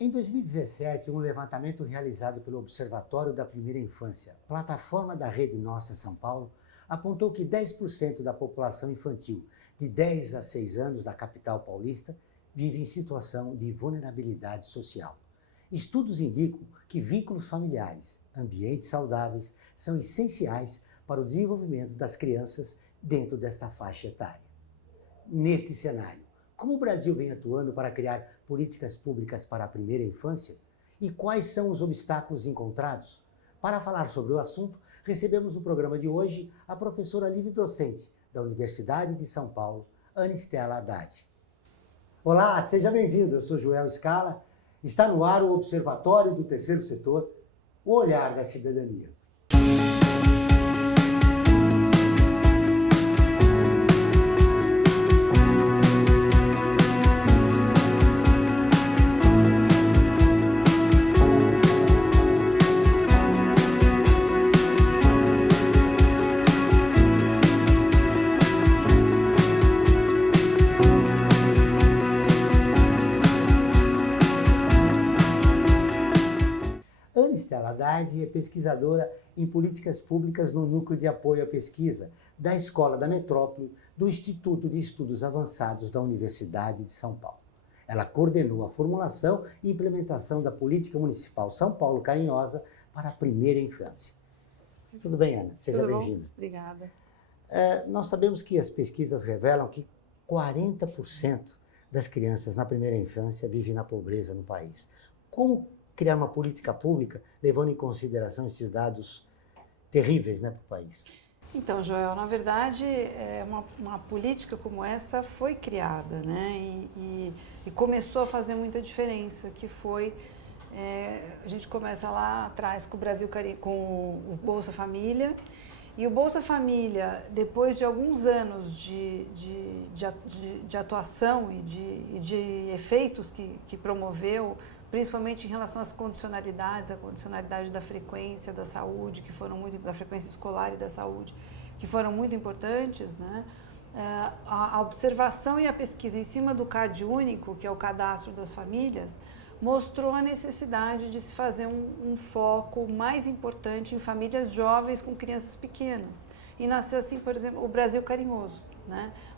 Em 2017, um levantamento realizado pelo Observatório da Primeira Infância, plataforma da Rede Nossa São Paulo, apontou que 10% da população infantil de 10 a 6 anos da capital paulista vive em situação de vulnerabilidade social. Estudos indicam que vínculos familiares, ambientes saudáveis, são essenciais para o desenvolvimento das crianças dentro desta faixa etária. Neste cenário, como o Brasil vem atuando para criar políticas públicas para a primeira infância? E quais são os obstáculos encontrados? Para falar sobre o assunto, recebemos no programa de hoje a professora livre-docente da Universidade de São Paulo, Ana Estela Haddad. Olá, seja bem-vindo. Eu sou Joel Scala. Está no ar o Observatório do Terceiro Setor, o olhar da cidadania. Ana Estela Haddad é pesquisadora em políticas públicas no Núcleo de Apoio à Pesquisa da Escola da Metrópole do Instituto de Estudos Avançados da Universidade de São Paulo. Ela coordenou a formulação e implementação da Política Municipal São Paulo Carinhosa para a primeira infância. Tudo bem, Ana? Seja bem-vinda. Obrigada. Nós sabemos que as pesquisas revelam que 40% das crianças na primeira infância vivem na pobreza no país. Como criar uma política pública levando em consideração esses dados terríveis, para o país? Então, Joel, na verdade, uma política como essa foi criada, e começou a fazer muita diferença, que foi, a gente começa lá atrás com o Brasil, com o Bolsa Família, e o Bolsa Família, depois de alguns anos de atuação e de efeitos que promoveu, principalmente em relação às condicionalidades, a condicionalidade da frequência da saúde, da frequência escolar e da saúde, que foram muito importantes, a observação e a pesquisa em cima do CAD único, que é o cadastro das famílias, mostrou a necessidade de se fazer um foco mais importante em famílias jovens com crianças pequenas. E nasceu assim, por exemplo, o Brasil Carinhoso.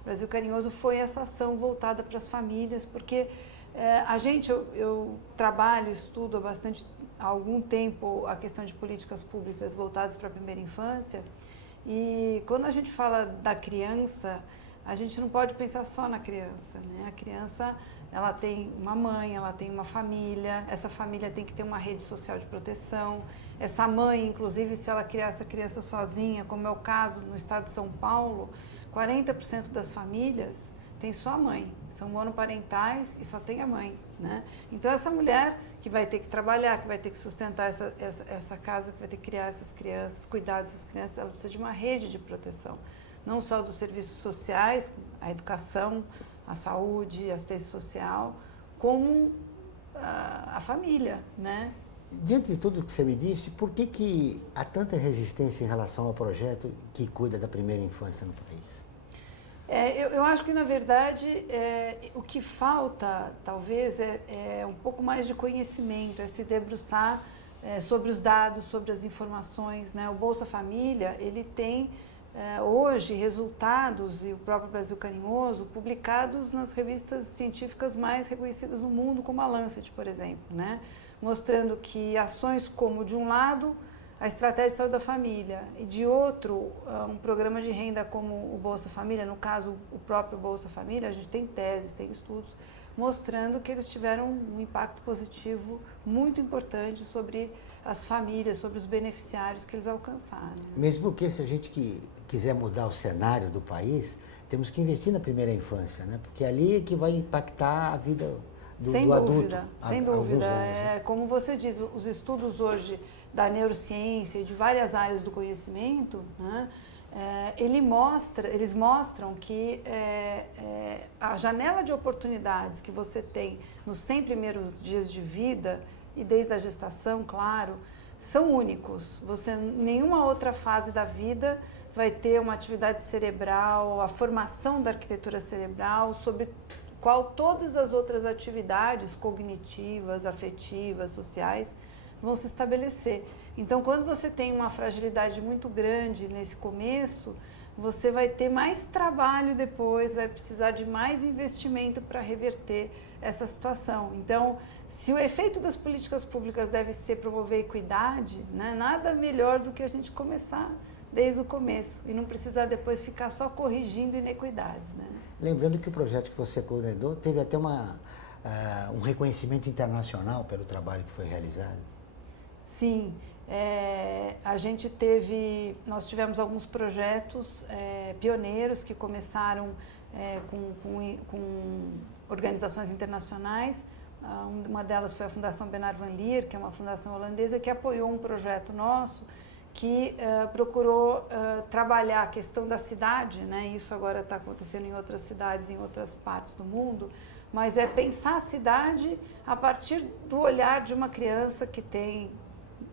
O Brasil Carinhoso foi essa ação voltada para as famílias, porque eu trabalho, estudo há algum tempo a questão de políticas públicas voltadas para a primeira infância, e quando a gente fala da criança, a gente não pode pensar só na criança, A criança, ela tem uma mãe, ela tem uma família, essa família tem que ter uma rede social de proteção, essa mãe, inclusive, se ela criar essa criança sozinha, como é o caso no estado de São Paulo, 40% das famílias tem só a mãe, são monoparentais e só tem a mãe, Então essa mulher que vai ter que trabalhar, que vai ter que sustentar essa casa, que vai ter que criar essas crianças, cuidar dessas crianças, ela precisa de uma rede de proteção, não só dos serviços sociais, a educação, a saúde, a assistência social, como a família, Diante de tudo que você me disse, por que há tanta resistência em relação ao projeto que cuida da primeira infância no país? Eu acho que, na verdade, o que falta, talvez, é um pouco mais de conhecimento, é se debruçar sobre os dados, sobre as informações, O Bolsa Família, ele tem, hoje, resultados, e o próprio Brasil Carinhoso, publicados nas revistas científicas mais reconhecidas no mundo, como a Lancet, por exemplo, Mostrando que ações como, de um lado, a estratégia de saúde da família, e de outro, um programa de renda como o Bolsa Família, no caso, o próprio Bolsa Família, a gente tem teses, tem estudos, mostrando que eles tiveram um impacto positivo muito importante sobre as famílias, sobre os beneficiários que eles alcançaram. Mesmo porque, se a gente quiser mudar o cenário do país, temos que investir na primeira infância, Porque ali é que vai impactar a vida do adulto. Sem dúvida. Como você diz, os estudos hoje da neurociência e de várias áreas do conhecimento, eles mostram que a janela de oportunidades que você tem nos 100 primeiros dias de vida, e desde a gestação, claro, são únicos. Você, em nenhuma outra fase da vida, vai ter uma atividade cerebral, a formação da arquitetura cerebral qual todas as outras atividades cognitivas, afetivas, sociais vão se estabelecer. Então, quando você tem uma fragilidade muito grande nesse começo, você vai ter mais trabalho depois, vai precisar de mais investimento para reverter essa situação. Então, se o efeito das políticas públicas deve ser promover equidade, né, nada melhor do que a gente começar desde o começo e não precisar depois ficar só corrigindo inequidades, né? Lembrando que o projeto que você coordenou teve até um reconhecimento internacional pelo trabalho que foi realizado. Sim, nós tivemos alguns projetos pioneiros que começaram com organizações internacionais. Uma delas foi a Fundação Bernard Van Leer, que é uma fundação holandesa, que apoiou um projeto nosso que procurou trabalhar a questão da cidade, né? Isso agora está acontecendo em outras cidades, em outras partes do mundo, mas é pensar a cidade a partir do olhar de uma criança que tem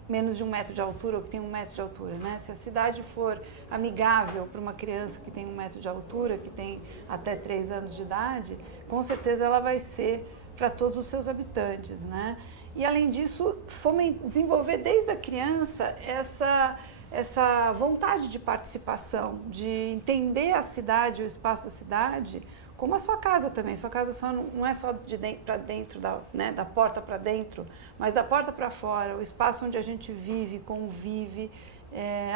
menos de 1 metro de altura ou que tem 1 metro de altura, né? Se a cidade for amigável para uma criança que tem 1 metro de altura, que tem até 3 anos de idade, com certeza ela vai ser para todos os seus habitantes, né? E, além disso, desenvolver desde a criança essa vontade de participação, de entender a cidade, o espaço da cidade, como a sua casa também. Sua casa não é só de dentro para dentro, né, da porta para dentro, mas da porta para fora, o espaço onde a gente vive, convive.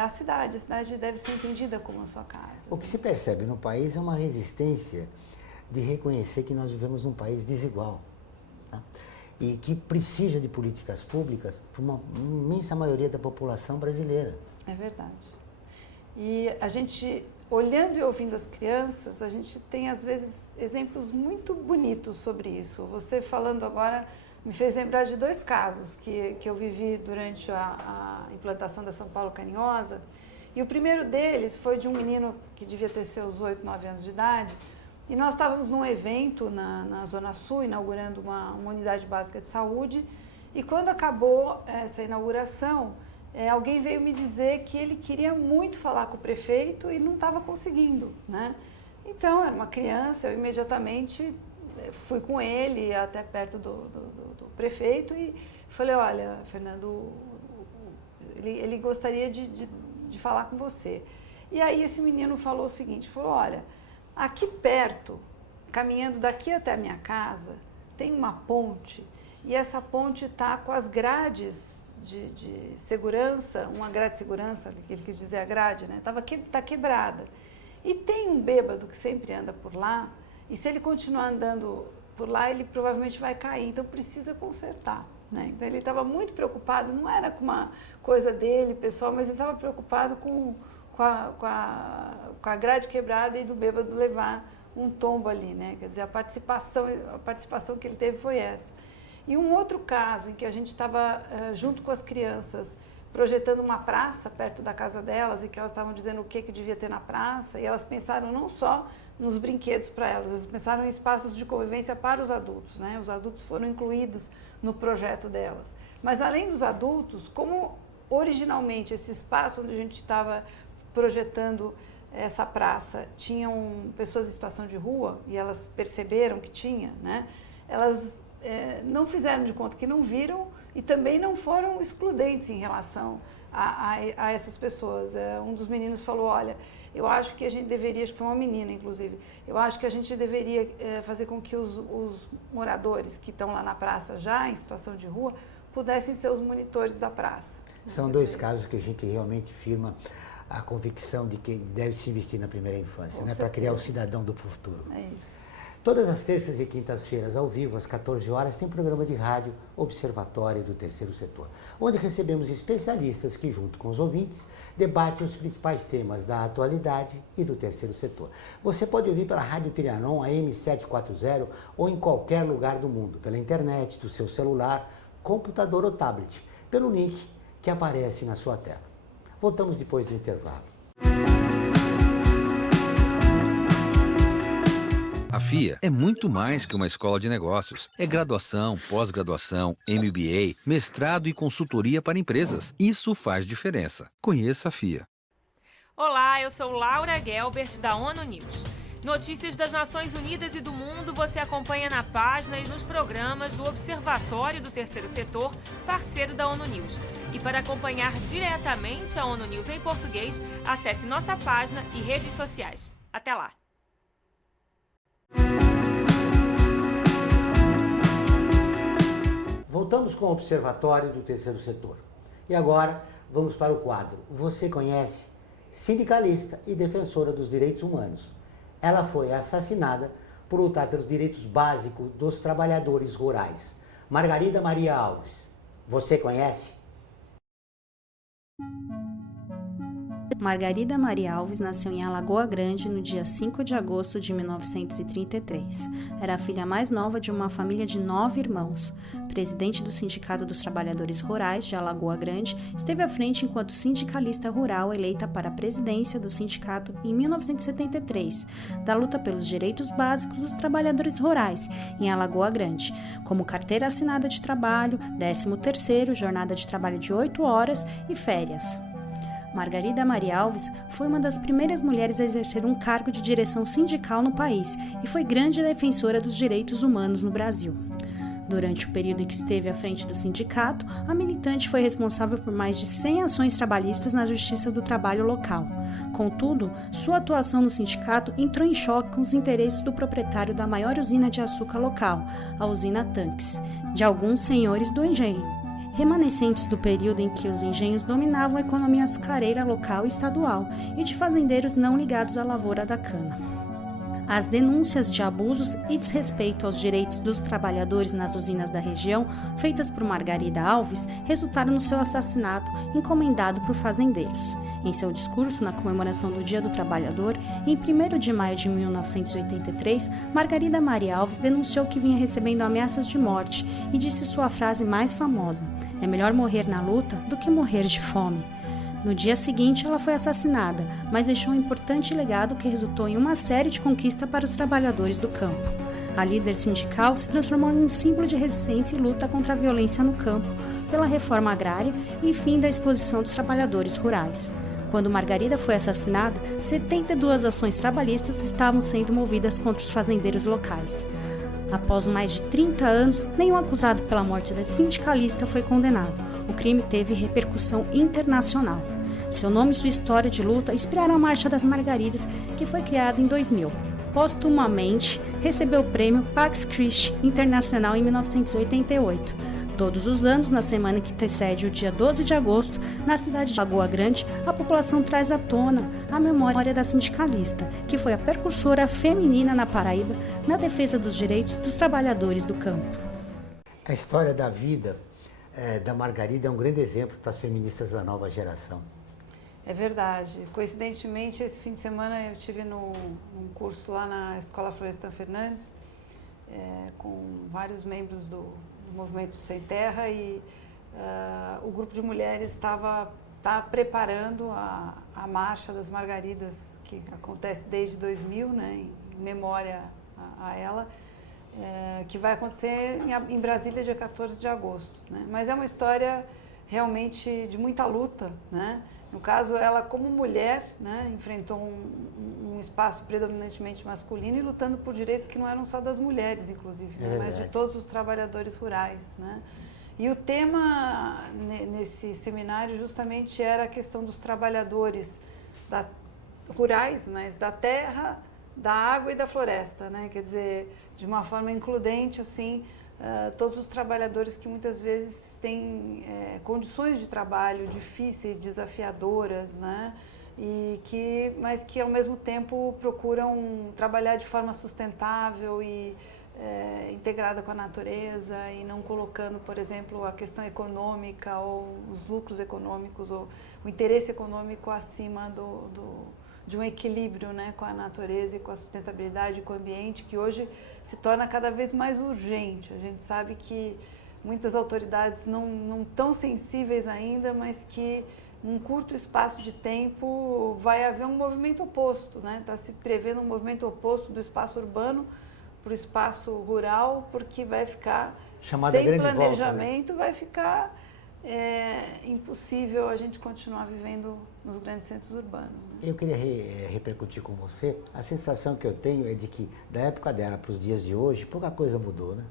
A cidade deve ser entendida como a sua casa. O que se percebe no país é uma resistência de reconhecer que nós vivemos num país desigual, tá? E que precisa de políticas públicas para uma imensa maioria da população brasileira. É verdade. E a gente, olhando e ouvindo as crianças, a gente tem, às vezes, exemplos muito bonitos sobre isso. Você falando agora me fez lembrar de 2 casos que eu vivi durante a implantação da São Paulo Carinhosa. E o primeiro deles foi de um menino que devia ter seus 8, 9 anos de idade. E nós estávamos num evento na Zona Sul, inaugurando uma unidade básica de saúde, e quando acabou essa inauguração, alguém veio me dizer que ele queria muito falar com o prefeito e não estava conseguindo, né? Então, era uma criança, eu imediatamente fui com ele até perto do prefeito e falei, olha, Fernando, ele gostaria de falar com você. E aí esse menino falou o seguinte, falou, olha, aqui perto, caminhando daqui até a minha casa, tem uma ponte e essa ponte está com as grades de segurança, uma grade de segurança, ele quis dizer a grade, né? Tá quebrada. E tem um bêbado que sempre anda por lá e se ele continuar andando por lá, ele provavelmente vai cair, então precisa consertar, né? Então ele estava muito preocupado, não era com uma coisa dele, pessoal, mas ele estava preocupado com a grade quebrada e do bêbado levar um tombo ali, né? Quer dizer, a participação que ele teve foi essa. E um outro caso em que a gente estava junto com as crianças projetando uma praça perto da casa delas e que elas estavam dizendo o que devia ter na praça e elas pensaram não só nos brinquedos para elas pensaram em espaços de convivência para os adultos, né? Os adultos foram incluídos no projeto delas. Mas além dos adultos, como originalmente esse espaço onde a gente estava projetando essa praça tinham pessoas em situação de rua e elas perceberam que tinha, né? Elas não fizeram de conta que não viram e também não foram excludentes em relação a essas pessoas. Um dos meninos falou, olha, eu acho que a gente deveria, acho que foi uma menina inclusive, eu acho que a gente deveria fazer com que os moradores que estão lá na praça já em situação de rua pudessem ser os monitores da praça. São 2 casos que a gente realmente firma a convicção de que deve se investir na primeira infância, né, para criar o cidadão do futuro. É isso. Todas as terças e quintas-feiras, ao vivo, às 14 horas, tem programa de rádio Observatório do Terceiro Setor, onde recebemos especialistas que, junto com os ouvintes, debatem os principais temas da atualidade e do terceiro setor. Você pode ouvir pela Rádio Trianon, AM 740, ou em qualquer lugar do mundo, pela internet, do seu celular, computador ou tablet, pelo link que aparece na sua tela. Voltamos depois do intervalo. A FIA é muito mais que uma escola de negócios. É graduação, pós-graduação, MBA, mestrado e consultoria para empresas. Isso faz diferença. Conheça a FIA. Olá, eu sou Laura Gelbert, da ONU News. Notícias das Nações Unidas e do mundo você acompanha na página e nos programas do Observatório do Terceiro Setor, parceiro da ONU News. E para acompanhar diretamente a ONU News em português, acesse nossa página e redes sociais. Até lá! Voltamos com o Observatório do Terceiro Setor. E agora vamos para o quadro Você Conhece? Sindicalista e defensora dos direitos humanos. Ela foi assassinada por lutar pelos direitos básicos dos trabalhadores rurais. Margarida Maria Alves. Você conhece? Margarida Maria Alves nasceu em Alagoa Grande no dia 5 de agosto de 1933. Era a filha mais nova de uma família de 9 irmãos. Presidente do Sindicato dos Trabalhadores Rurais de Alagoa Grande, esteve à frente enquanto sindicalista rural eleita para a presidência do sindicato em 1973, da luta pelos direitos básicos dos trabalhadores rurais em Alagoa Grande, como carteira assinada de trabalho, 13º, jornada de trabalho de 8 horas e férias. Margarida Maria Alves foi uma das primeiras mulheres a exercer um cargo de direção sindical no país e foi grande defensora dos direitos humanos no Brasil. Durante o período em que esteve à frente do sindicato, a militante foi responsável por mais de 100 ações trabalhistas na Justiça do Trabalho local. Contudo, sua atuação no sindicato entrou em choque com os interesses do proprietário da maior usina de açúcar local, a usina Tanques, de alguns senhores do engenho, remanescentes do período em que os engenhos dominavam a economia açucareira local e estadual e de fazendeiros não ligados à lavoura da cana. As denúncias de abusos e desrespeito aos direitos dos trabalhadores nas usinas da região, feitas por Margarida Alves, resultaram no seu assassinato, encomendado por fazendeiros. Em seu discurso na comemoração do Dia do Trabalhador, em 1º de maio de 1983, Margarida Maria Alves denunciou que vinha recebendo ameaças de morte e disse sua frase mais famosa: "É melhor morrer na luta do que morrer de fome". No dia seguinte, ela foi assassinada, mas deixou um importante legado que resultou em uma série de conquistas para os trabalhadores do campo. A líder sindical se transformou em um símbolo de resistência e luta contra a violência no campo, pela reforma agrária e fim da exposição dos trabalhadores rurais. Quando Margarida foi assassinada, 72 ações trabalhistas estavam sendo movidas contra os fazendeiros locais. Após mais de 30 anos, nenhum acusado pela morte da sindicalista foi condenado. O crime teve repercussão internacional. Seu nome e sua história de luta inspiraram a Marcha das Margaridas, que foi criada em 2000. Póstumamente, recebeu o prêmio Pax Christi Internacional em 1988. Todos os anos, na semana que antecede o dia 12 de agosto, na cidade de Alagoa Grande, a população traz à tona a memória da sindicalista, que foi a precursora feminina na Paraíba na defesa dos direitos dos trabalhadores do campo. A história da vida da Margarida é um grande exemplo para as feministas da nova geração. É verdade. Coincidentemente, esse fim de semana eu estive num curso lá na Escola Florestan Fernandes, com vários membros do Movimento Sem Terra, e o grupo de mulheres está preparando a Marcha das Margaridas, que acontece desde 2000, né, em memória a ela, que vai acontecer em Brasília dia 14 de agosto. Né? Mas é uma história realmente de muita luta, né? No caso, ela como mulher, né, enfrentou um espaço predominantemente masculino e lutando por direitos que não eram só das mulheres, inclusive, né, mas de todos os trabalhadores rurais. Né? E o tema nesse seminário justamente era a questão dos trabalhadores rurais, mas da terra, da água e da floresta, né? Quer dizer, de uma forma includente, assim, todos os trabalhadores que muitas vezes têm condições de trabalho difíceis, desafiadoras, né? Mas que ao mesmo tempo procuram trabalhar de forma sustentável e integrada com a natureza e não colocando, por exemplo, a questão econômica ou os lucros econômicos ou o interesse econômico acima de um equilíbrio, né, com a natureza e com a sustentabilidade e com o ambiente, que hoje se torna cada vez mais urgente. A gente sabe que muitas autoridades não tão sensíveis ainda, mas que num curto espaço de tempo vai haver um movimento oposto, né? Está se prevendo um movimento oposto do espaço urbano para o espaço rural, porque vai ficar chamada sem grande planejamento, volta, né? Vai ficar é impossível a gente continuar vivendo nos grandes centros urbanos. Né? Eu queria repercutir com você. A sensação que eu tenho é de que, da época dela para os dias de hoje, pouca coisa mudou, né?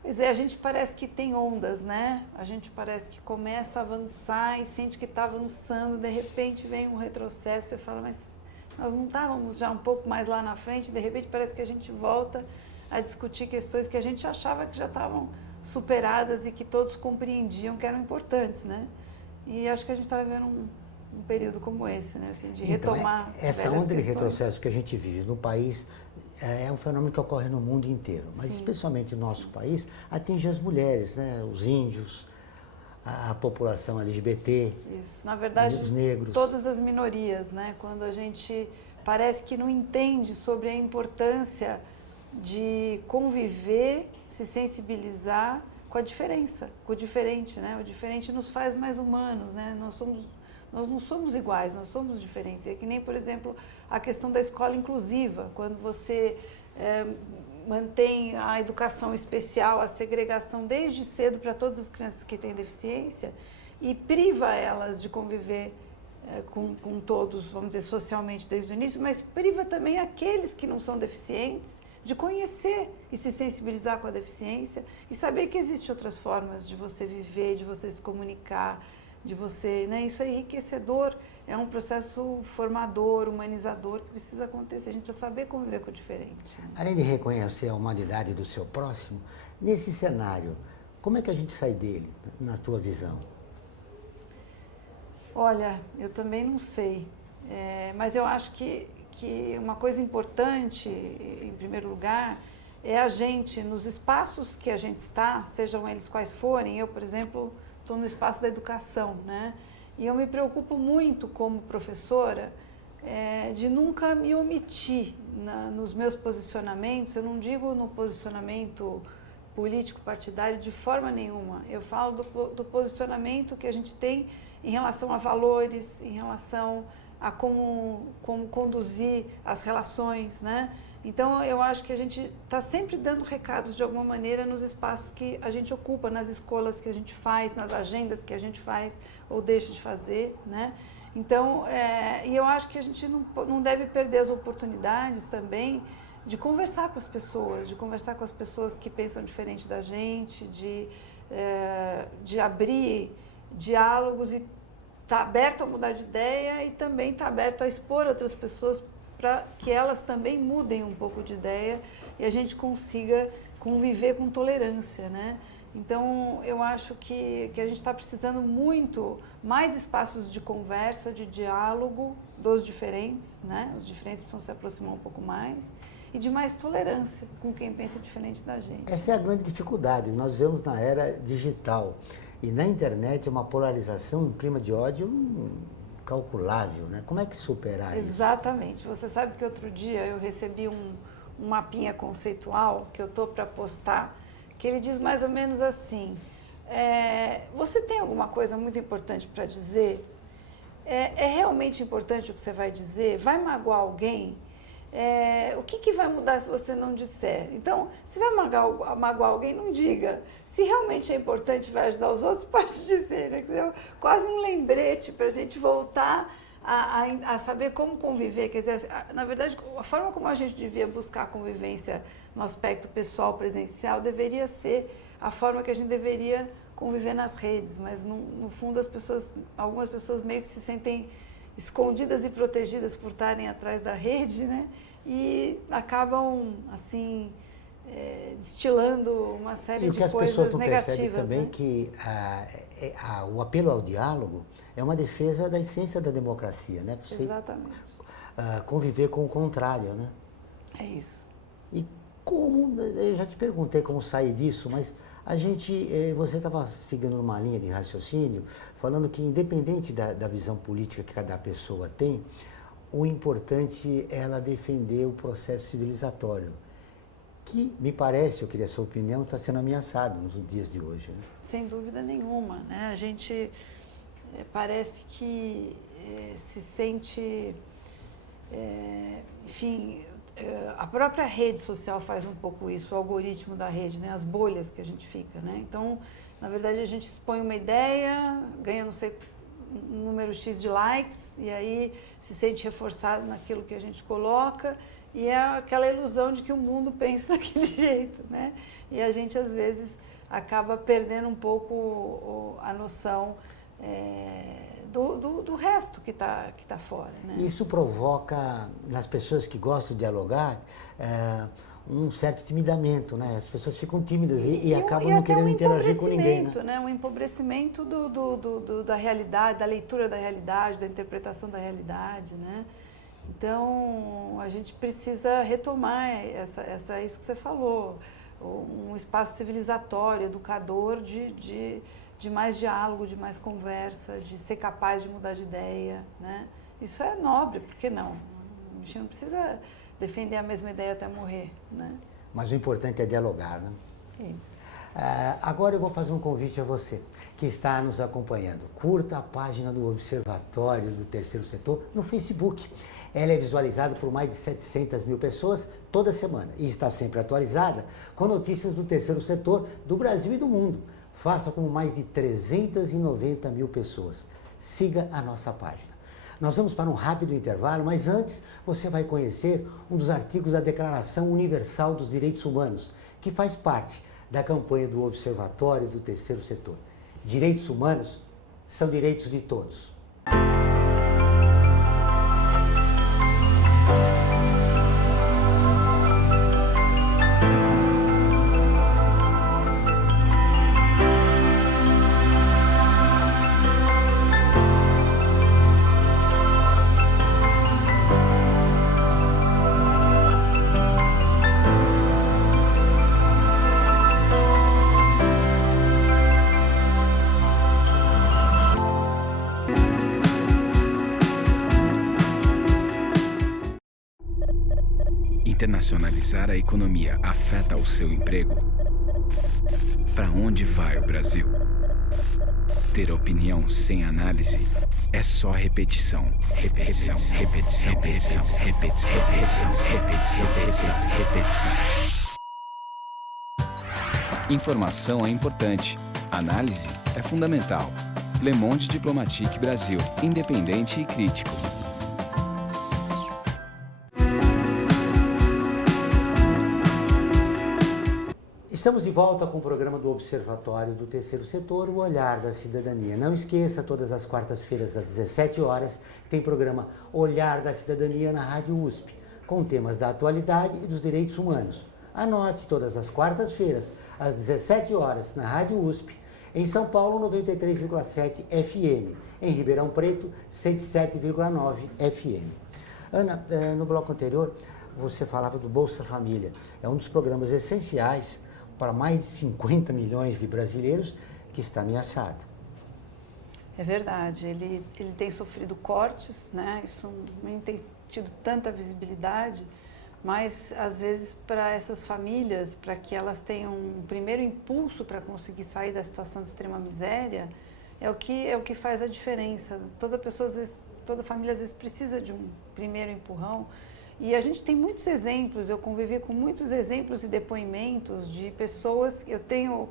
Pois é, a gente parece que tem ondas, né? A gente parece que começa a avançar e sente que está avançando, de repente vem um retrocesso, você fala, mas nós não estávamos já um pouco mais lá na frente, de repente parece que a gente volta a discutir questões que a gente achava que já estavam superadas e que todos compreendiam que eram importantes, né? E acho que a gente está vivendo um período como esse, né? Assim, de retomar essa onda de retrocesso que a gente vive no país é um fenômeno que ocorre no mundo inteiro, mas especialmente no nosso país, atinge as mulheres, né? Os índios, a população LGBT, isso. Na verdade, os negros. Todas as minorias, né? Quando a gente parece que não entende sobre a importância de conviver, se sensibilizar com a diferença, com o diferente, né? O diferente nos faz mais humanos, né? Nós não somos iguais, nós somos diferentes. É que nem, por exemplo, a questão da escola inclusiva, quando você mantém a educação especial, a segregação desde cedo para todas as crianças que têm deficiência e priva elas de conviver com todos, vamos dizer, socialmente desde o início, mas priva também aqueles que não são deficientes de conhecer e se sensibilizar com a deficiência e saber que existem outras formas de você viver, de você se comunicar, de você, né? Isso é enriquecedor, é um processo formador, humanizador que precisa acontecer. A gente precisa saber conviver com o diferente. Além de reconhecer a humanidade do seu próximo, nesse cenário, como é que a gente sai dele, na tua visão? Olha, eu também não sei, mas eu acho que uma coisa importante, em primeiro lugar, é a gente, nos espaços que a gente está, sejam eles quais forem, eu, por exemplo, estou no espaço da educação, né? E eu me preocupo muito como professora de nunca me omitir nos meus posicionamentos. Eu não digo no posicionamento político partidário de forma nenhuma. Eu falo do posicionamento que a gente tem em relação a valores, em relação a como conduzir as relações, né? Então, eu acho que a gente está sempre dando recados de alguma maneira nos espaços que a gente ocupa, nas escolas que a gente faz, nas agendas que a gente faz ou deixa de fazer, né? Então, e eu acho que a gente não deve perder as oportunidades também de conversar com as pessoas que pensam diferente da gente, de abrir diálogos e estar aberto a mudar de ideia e também estar aberto a expor outras pessoas para que elas também mudem um pouco de ideia e a gente consiga conviver com tolerância, né? Então, eu acho que a gente está precisando muito mais espaços de conversa, de diálogo dos diferentes, né? Os diferentes precisam se aproximar um pouco mais e de mais tolerância com quem pensa diferente da gente. Essa é a grande dificuldade. Nós vemos na era digital e na internet uma polarização, um clima de ódio calculável, né? Como é que superar isso? Exatamente. Você sabe que outro dia eu recebi um mapinha conceitual que eu estou para postar, que ele diz mais ou menos assim, você tem alguma coisa muito importante para dizer? É realmente importante o que você vai dizer? Vai magoar alguém? O que vai mudar se você não disser? Então, se vai magoar alguém, não diga. Se realmente é importante e vai ajudar os outros, pode dizer, né? Quase um lembrete para a gente voltar a saber como conviver. Quer dizer, na verdade, a forma como a gente devia buscar a convivência no aspecto pessoal, presencial, deveria ser a forma que a gente deveria conviver nas redes. Mas, no fundo, algumas pessoas meio que se sentem escondidas e protegidas por estarem atrás da rede, né? E acabam, assim, destilando uma série de coisas negativas. E o que as pessoas não percebem também, né? Que o apelo ao diálogo é uma defesa da essência da democracia, né? Você, exatamente. Conviver com o contrário, né? É isso. E como, eu já te perguntei como sair disso, mas você estava seguindo uma linha de raciocínio, falando que independente da visão política que cada pessoa tem, o importante é ela defender o processo civilizatório, que me parece, eu queria a sua opinião, está sendo ameaçado nos dias de hoje. Né? Sem dúvida nenhuma, né? A gente parece que se sente, enfim, a própria rede social faz um pouco isso, o algoritmo da rede, né? As bolhas que a gente fica, né? Então, Na verdade, a gente expõe uma ideia, ganha não sei um número X de likes, e aí se sente reforçado naquilo que a gente coloca, e é aquela ilusão de que o mundo pensa daquele jeito, né? E a gente, às vezes, acaba perdendo um pouco a noção do resto que tá fora, né? Isso provoca, nas pessoas que gostam de dialogar, um certo intimidamento, né? As pessoas ficam tímidas e acabam não querendo interagir com ninguém, né? Um empobrecimento da realidade, da leitura da realidade, da interpretação da realidade, né? Então, a gente precisa retomar isso que você falou, um espaço civilizatório, educador de mais diálogo, de mais conversa, de ser capaz de mudar de ideia, né? Isso é nobre, por que não? A gente não precisa defender a mesma ideia até morrer, né? Mas o importante é dialogar, né? Isso. Agora eu vou fazer um convite a você que está nos acompanhando. Curta a página do Observatório do Terceiro Setor no Facebook. Ela é visualizada por mais de 700 mil pessoas toda semana e está sempre atualizada com notícias do terceiro setor do Brasil e do mundo. Faça como mais de 390 mil pessoas. Siga a nossa página. Nós vamos para um rápido intervalo, mas antes você vai conhecer um dos artigos da Declaração Universal dos Direitos Humanos, que faz parte da campanha do Observatório do Terceiro Setor. Direitos humanos são direitos de todos. Internacionalizar a economia afeta o seu emprego? Para onde vai o Brasil? Ter opinião sem análise é só repetição, repetição, repetição, repetição, repetição, repetição, repetição, repetição, repetição. Informação é importante, análise é fundamental. Le Monde Diplomatique Brasil, independente e crítico. Estamos de volta com o programa do Observatório do Terceiro Setor, o Olhar da Cidadania. Não esqueça, todas as quartas-feiras às 17 horas, tem programa Olhar da Cidadania na Rádio USP, com temas da atualidade e dos direitos humanos. Anote, todas as quartas-feiras, às 17 horas, na Rádio USP, em São Paulo, 93,7 FM, em Ribeirão Preto, 107,9 FM. Ana, no bloco anterior, você falava do Bolsa Família. É um dos programas essenciais para mais de 50 milhões de brasileiros que está ameaçado. É verdade, ele tem sofrido cortes, né? Isso nem tem tido tanta visibilidade, mas às vezes para essas famílias, para que elas tenham um primeiro impulso para conseguir sair da situação de extrema miséria, é o que faz a diferença. Toda família às vezes precisa de um primeiro empurrão. E a gente tem muitos exemplos, eu convivi com muitos exemplos e depoimentos de pessoas.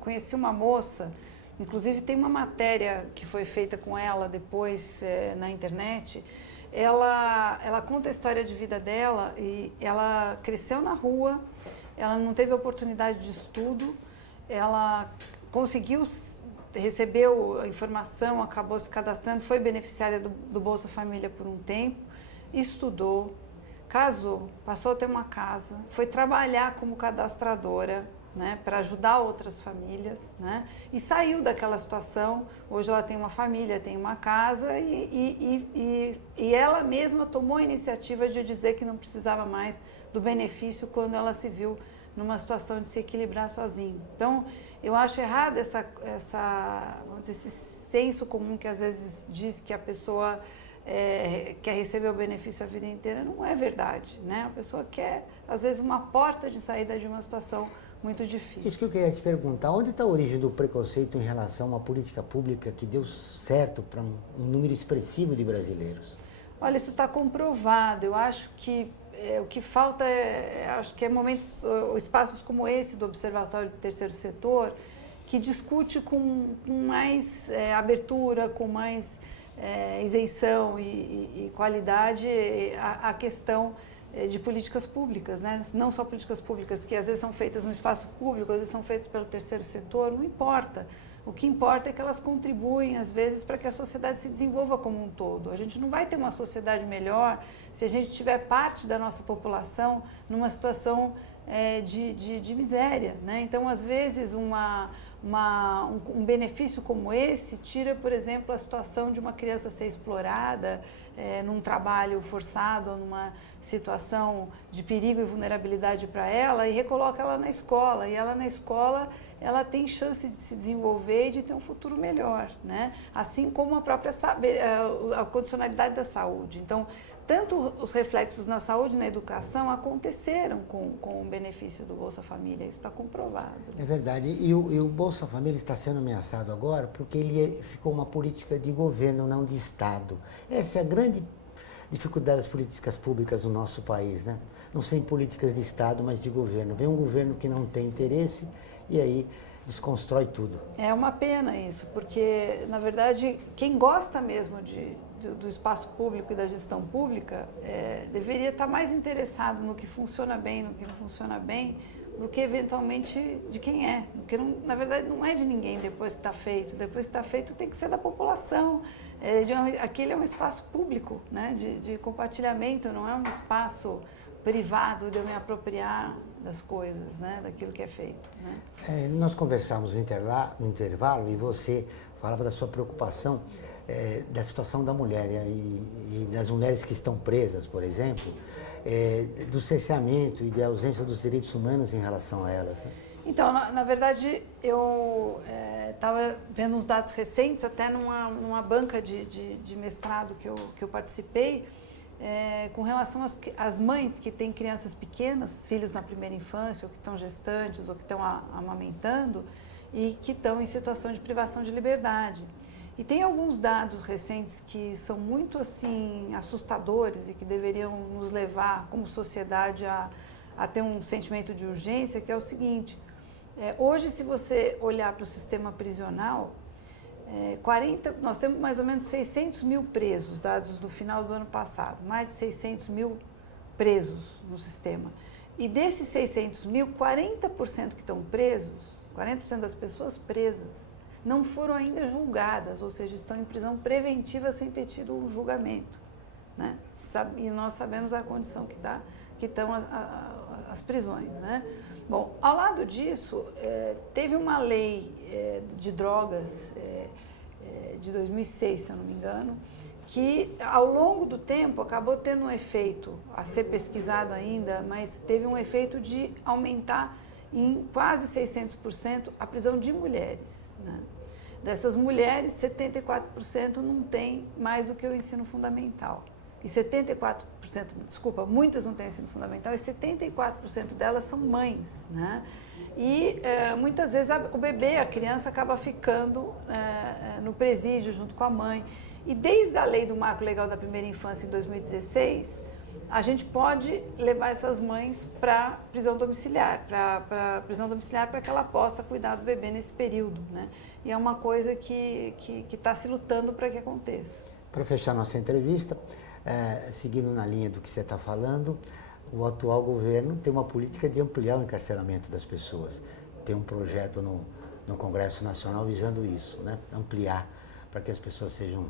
Conheci uma moça, inclusive tem uma matéria que foi feita com ela depois na internet. Ela conta a história de vida dela e ela cresceu na rua, ela não teve oportunidade de estudo, ela conseguiu, recebeu a informação, acabou se cadastrando, foi beneficiária do Bolsa Família por um tempo, estudou, casou, passou a ter uma casa, foi trabalhar como cadastradora, né, para ajudar outras famílias, né, e saiu daquela situação. Hoje ela tem uma família, tem uma casa e ela mesma tomou a iniciativa de dizer que não precisava mais do benefício quando ela se viu numa situação de se equilibrar sozinha. Então, eu acho errado vamos dizer, esse senso comum que às vezes diz que a pessoa quer receber o benefício a vida inteira. Não é verdade, né? A pessoa quer, às vezes, uma porta de saída de uma situação muito difícil. Isso que eu queria te perguntar, onde está a origem do preconceito em relação a uma política pública que deu certo para um número expressivo de brasileiros? Olha, isso está comprovado. Eu acho que o que falta espaços como esse do Observatório do Terceiro Setor, que discute com mais abertura, com mais isenção e qualidade a questão de políticas públicas, né? Não só políticas públicas que às vezes são feitas no espaço público, às vezes são feitas pelo terceiro setor, não importa. O que importa é que elas contribuem, às vezes, para que a sociedade se desenvolva como um todo. A gente não vai ter uma sociedade melhor se a gente tiver parte da nossa população numa situação de miséria, né? Então, às vezes, um benefício como esse tira, por exemplo, a situação de uma criança ser explorada num trabalho forçado ou numa situação de perigo e vulnerabilidade para ela e recoloca ela na escola. E ela na escola, ela tem chance de se desenvolver e de ter um futuro melhor, né? Assim como a própria a condicionalidade da saúde. Então, tanto os reflexos na saúde e na educação aconteceram com o benefício do Bolsa Família, isso está comprovado. É verdade, e o Bolsa Família está sendo ameaçado agora porque ele ficou uma política de governo, não de Estado. Essa é a grande dificuldade das políticas públicas no nosso país, né? Não são políticas de Estado, mas de governo. Vem um governo que não tem interesse e aí desconstrói tudo. É uma pena isso, porque, na verdade, quem gosta mesmo do espaço público e da gestão pública deveria estar mais interessado no que funciona bem, no que não funciona bem, do que eventualmente de quem é. Porque, na verdade, não é de ninguém depois que está feito. Depois que está feito tem que ser da população. Aquele é um espaço público, né, de compartilhamento, não é um espaço privado de eu me apropriar das coisas, né, daquilo que é feito, né? Nós conversamos no intervalo e você falava da sua preocupação da situação da mulher e das mulheres que estão presas, por exemplo, do cerceamento e da ausência dos direitos humanos em relação a elas. Né? Então, na verdade, eu estava vendo uns dados recentes, até numa banca de mestrado que eu participei, com relação às mães que têm crianças pequenas, filhos na primeira infância, ou que estão gestantes, ou que estão amamentando, e que estão em situação de privação de liberdade. E tem alguns dados recentes que são muito assim assustadores e que deveriam nos levar, como sociedade, a ter um sentimento de urgência, que é o seguinte: hoje, se você olhar para o sistema prisional, nós temos mais ou menos 600 mil presos, dados no final do ano passado, mais de 600 mil presos no sistema. E desses 600 mil, 40% que estão presos, 40% das pessoas presas, não foram ainda julgadas, ou seja, estão em prisão preventiva sem ter tido um julgamento, né? E nós sabemos a condição que estão as prisões, né? Bom, ao lado disso, teve uma lei de drogas de 2006, se eu não me engano, que ao longo do tempo acabou tendo um efeito, a ser pesquisado ainda, mas teve um efeito de aumentar em quase 600% a prisão de mulheres, né? Dessas mulheres, 74% não tem mais do que o ensino fundamental. E 74%, muitas não têm ensino fundamental, e 74% delas são mães, né? E muitas vezes o bebê, a criança, acaba ficando no presídio junto com a mãe. E desde a lei do Marco Legal da Primeira Infância, em 2016, a gente pode levar essas mães para prisão domiciliar, para que ela possa cuidar do bebê nesse período, né? E é uma coisa que está se lutando para que aconteça. Para fechar nossa entrevista, seguindo na linha do que você está falando, o atual governo tem uma política de ampliar o encarceramento das pessoas. Tem um projeto no Congresso Nacional visando isso, né? Ampliar para que as pessoas sejam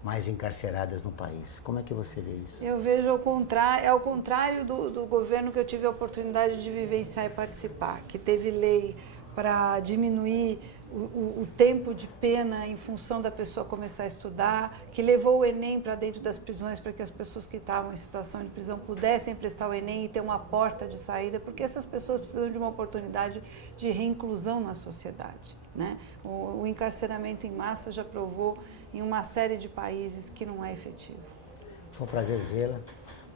mais encarceradas no país. Como é que você vê isso? Eu vejo ao contrário do governo que eu tive a oportunidade de vivenciar e participar, que teve lei para diminuir o tempo de pena em função da pessoa começar a estudar, que levou o Enem para dentro das prisões para que as pessoas que estavam em situação de prisão pudessem prestar o Enem e ter uma porta de saída, porque essas pessoas precisam de uma oportunidade de reinclusão na sociedade, né? O encarceramento em massa já provou em uma série de países que não é efetivo. Foi um prazer vê-la.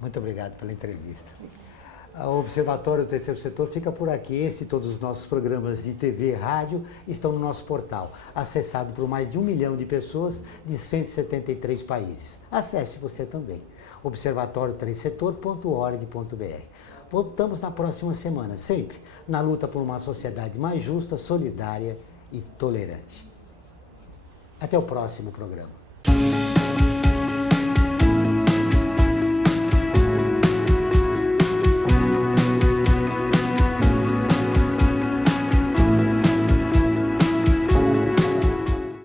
Muito obrigado pela entrevista. O Observatório do Terceiro Setor fica por aqui. Esse e todos os nossos programas de TV e rádio estão no nosso portal, acessado por mais de 1 milhão de pessoas de 173 países. Acesse você também, observatorioterceirsetor.org.br. Voltamos na próxima semana, sempre na luta por uma sociedade mais justa, solidária e tolerante. Até o próximo programa.